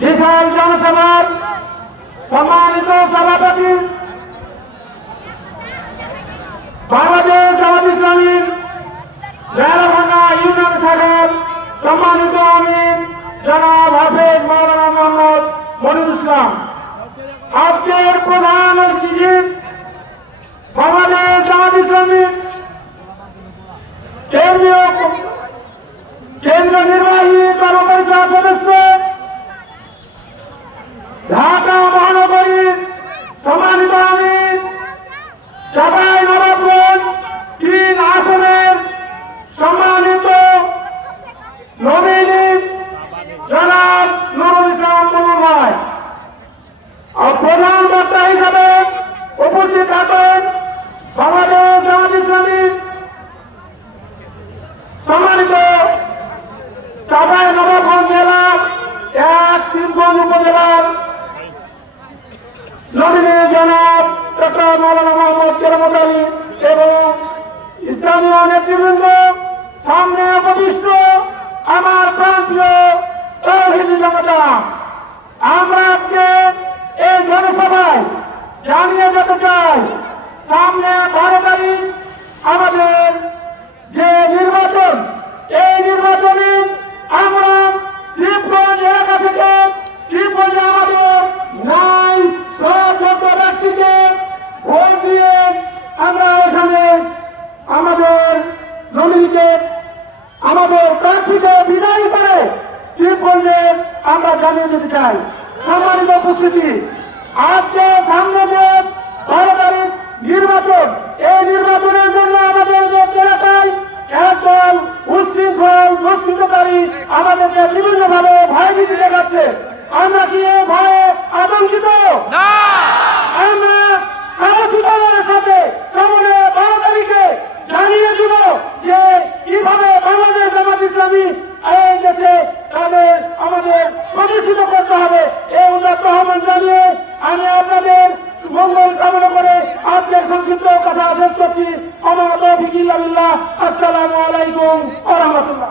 বিশাল জনসভার সম্মানিত সভাপতি বাংলাদেশ জামাত ইসলামী রেলভাঙ্গা ইউনিয়ন শাখার সম্মানিত আমির জনাব হাফেজ মাওলানা মোহাম্মদ মনিরুল ইসলাম, আজকের প্রধান অতিথি বাংলাদেশ জামাত ইসলামী কেন্দ্রীয় নির্বাহী কর্মপরিষদ সদস্য, ঢাকা মহানগরীর সম্মানিত আমির, চাঁপাই নবাবগঞ্জ 3 আসনের সম্মানিত নমিনি জনাব নুরুল ইসলাম মুন্নু ভাই, প্রধান বক্তা হিসাবে উপস্থিত থাকেন বাংলাদেশ জামাত ইসলামী সম্মানিত চাঁপাই নবাবগঞ্জ জেলার 1 শিবগঞ্জ উপজেলার নমিনি জনাব ডক্টর মাওলানা মোহাম্মদ কেরামত আলী এবং ইসলামীয় নেতৃবৃন্দ, সামনে উপবিষ্ট আমার প্রান্তীয় তৌহিদি জনতা, আমরা আজকে এই জনসভায় জানিয়ে যেতে চাই, সামনে 12 তারিখ আমাদের যে নির্বাচন, এই নির্বাচনে আমরা শিবগঞ্জ এলাকা থেকে শিবগঞ্জে আমাদের নাই সযোগ্য ব্যক্তিকে ভোট দিয়ে আমরা এখানে আমাদের নমিনিকে আমাদের প্রার্থীকে বিদায় করে শিবগঞ্জে আমরা জানিয়ে দিতে চাই। সম্মানিত উপস্থিতি, আজকে সামনে যে 12 তারিখ নির্বাচন, এই নির্বাচনের জন্য আমাদের এলাকায় একদল উশৃঙ্খল দুষ্কৃতকারী আমাদেরকে বিভিন্নভাবে ভয়ভীতি দেখাচ্ছে। আমরা কি এই ভয়ে আতঙ্কিত? আমরা সাহসিকতার সাথে সামনে 12 তারিখে জানিয়ে দিব যে কিভাবে বাংলাদেশ জামাত ইসলামী এই দেশে তাদের আমাদের প্রতিষ্ঠিত করতে হবে। এই উদাত্ত আহ্বান জানিয়ে আমি আপনাদের মঙ্গল কামনা করে আজকের সংক্ষিপ্ত কথা শেষ করছি। আমার তৌফিক ইল্লা বিল্লাহ। আসসালামু আলাইকুম ওয়া রাহমাতুল্লাহ।